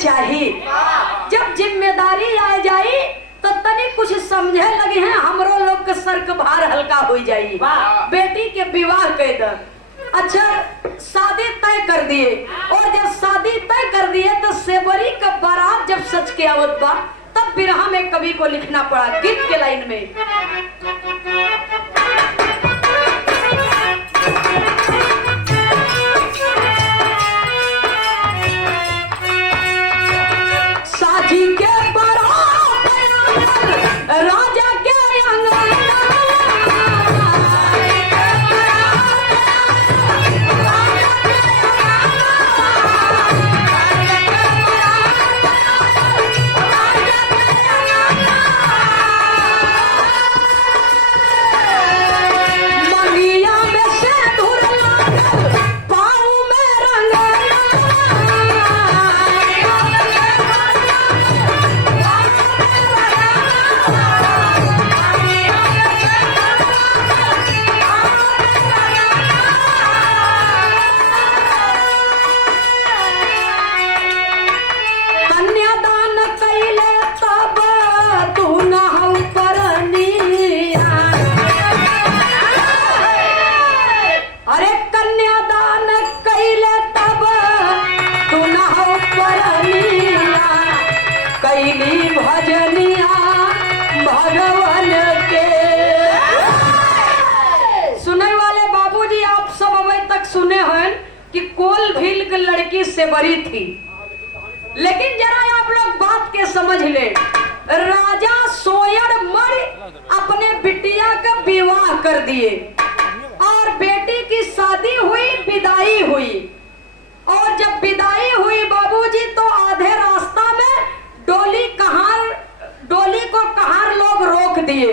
चाहिए। जब जिम्मेदारी आ जाई तो तनी कुछ समझे लगे हैं, हमरो लोग के सर के भार हल्का हो जाई। बेटी के विवाह कह द, अच्छा शादी तय कर दिए, और जब शादी तय कर दिए तो सेवरी का बारात जब सच के आवत बा तब बिरहा में कवि को लिखना पड़ा गीत के लाइन में। साजी के बारात राजा के सुने हैं कि कोल भील की लड़की सेवरी थी, लेकिन जरा आप लोग बात के समझ ले। राजा सोयर मर अपने बिटिया का विवाह कर दिए और बेटी की शादी हुई, विदाई हुई। और जब विदाई हुई बाबूजी तो आधे रास्ता में डोली को कहार लोग रोक दिए,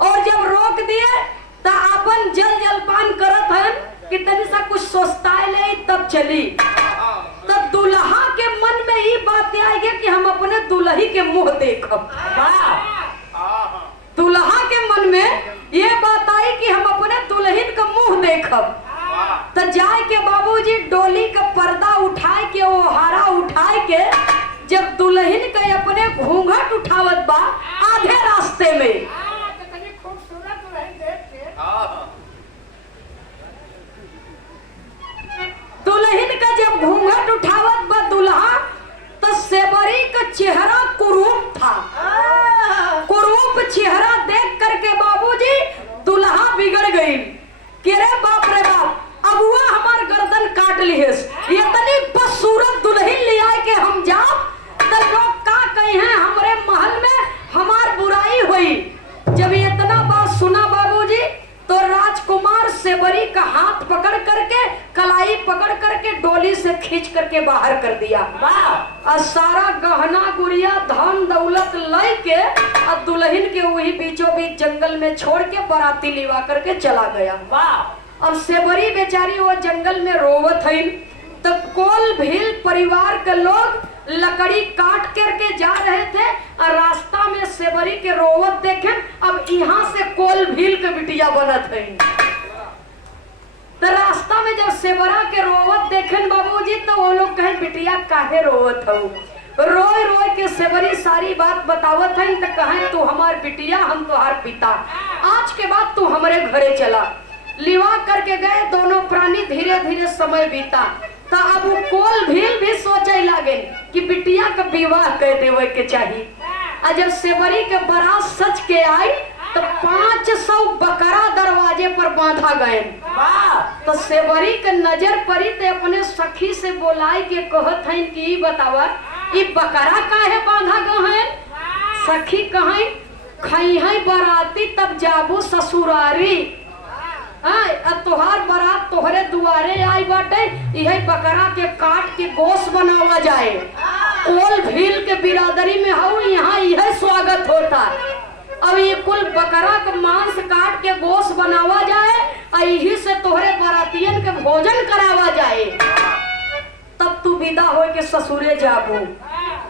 और जब रोक दिए तो अपन जल जलपान करत हैं, कितनी सा कुछ सोचता है तब चली। तब दुल्हा के मन में ये बात आई है कि हम अपने दुल्ही के मुंह देखब। दुल्हा के मन में ये बात आई कि हम अपने दुल्हन का मुंह देखब। तो जाए के बाबूजी डोली का पर्दा उठाए के, वो हारा उठाए के, जब दुल्हन के अपने घूंघट उठावत बा आधे रास्ते में, दुल्हन का जब घूंघट उठावत बा दुल्हा, तो सेवरी का चेहरा कुरूप था। कुरूप चेहरा देख करके बाबूजी दुल्हा बिगड़ गई कि रे बाप रे बाप, अगुआ हमार गर्दन काट ली है। इतनी बदसूरत दुल्हन ले आए के हम जाओ तो लोग का कहे हैं हमारे महल में हमार बुराई हुई। जब इतना बात सुना बाबूजी तो राजकुमार सेवरी का हाथ पकड़ करके, कलाई पकड़ करके डोली से खींच करके बाहर कर दिया। और सारा गहना गुड़िया धन दौलत लाई के और दुल्हन के वही बीचों बीच जंगल में छोड़ के बाराती लिवा करके चला गया। अब सेवरी बेचारी वो जंगल में रोवत है। तो कोल भील परिवार के लोग लकड़ी काट करके जा रहे थे और रास्ता में सेवरी के रोवत देखे। अब यहाँ से कोल भील के बिटिया बनत है। तो रास्ता में जब सेवरा के रोवत देखे बाबूजी तो वो लोग कहे बिटिया काहे रोवत हो। रोए रोए के सेवरी सारी बात बतावत है। तो कहे तू हमार बिटिया, हम तुम्हार पिता, आज के बाद तू हमारे घरे चला। लिवा करके गए दोनों प्राणी, धीरे धीरे समय बीता। तो अब वो कोल भील भी सोचे लगे कि बिटिया का विवाह कर देवे के चाहिए। और जब सेवरी के बारात सच के आई तो 500 बकरा दरवाजे पर बांधा गए। तो सेवरी के नजर पड़ी तो अपने सखी से बोलाई के कहत है कि बतावा ये बकरा काहे बांधा गए हैं। सखी कहे खई है बराती तब जाबू ससुरारी। अब तुहार बारात तोहरे दुआरे आई बाटे, यही बकरा के काट के गोश्त बनावा जाए। कोल भील के बिरादरी में हो, यहाँ यह स्वागत होता। अब ये कुल बकरा का मांस काट के गोश्त बनावा जाए और यही से तोहरे बारातियन के भोजन करावा जाए, तब तू विदा हो के ससुरे जाबो।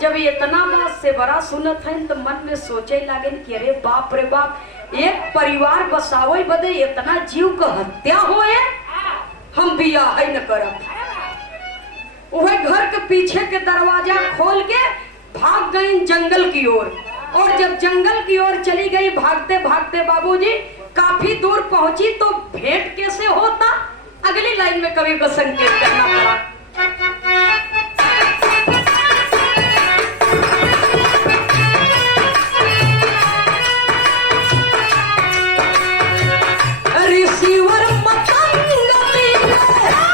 जब इतना बात से बड़ा सुनत है तो मन में सोचे लगे कि अरे बाप रे बाप, एक परिवार बसावे बदे इतना जीव का हत्या होए, हम बियाह है न करब। वह घर के पीछे के दरवाजा खोल के भाग गई जंगल की ओर। और जब जंगल की ओर चली गई भागते भागते बाबूजी काफी दूर पहुंची तो भेंट कैसे होता, अगली लाइन में कवि को संकेत करना पड़ा। ऋषिवर मतंग बनावा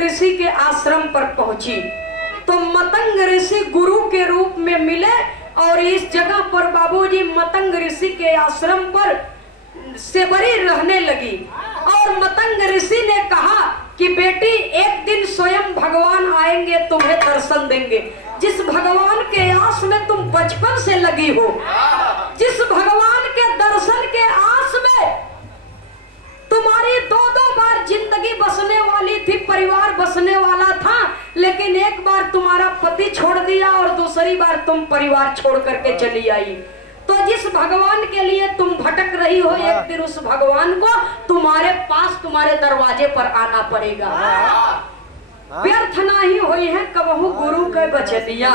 ऋषि के आश्रम पर पहुंची तो मतंग ऋषि गुरु के रूप में मिले। और इस जगह पर बाबूजी मतंग ऋषि के आश्रम पर सेबरी रहने लगी। और मतंग ऋषि ने कहा कि बेटी एक दिन स्वयं भगवान आएंगे, तुम्हें दर्शन देंगे। जिस भगवान के आस में तुम बचपन से लगी हो, जिस भगवान के दर्शन के आस में तुम्हारी दो बार जिंदगी बसने वाली थी, परिवार बसने वाला था, लेकिन एक बार तुम्हारा पति छोड़ दिया और दूसरी बार तुम परिवार छोड़ करके चली आई। तो जिस भगवान के लिए तुम भटक रही हो, एक दिन उस भगवान को तुम्हारे पास, तुम्हारे दरवाजे पर आना पड़ेगा। व्यर्थ नहीं हुई है कबहू गुरु के बचनिया।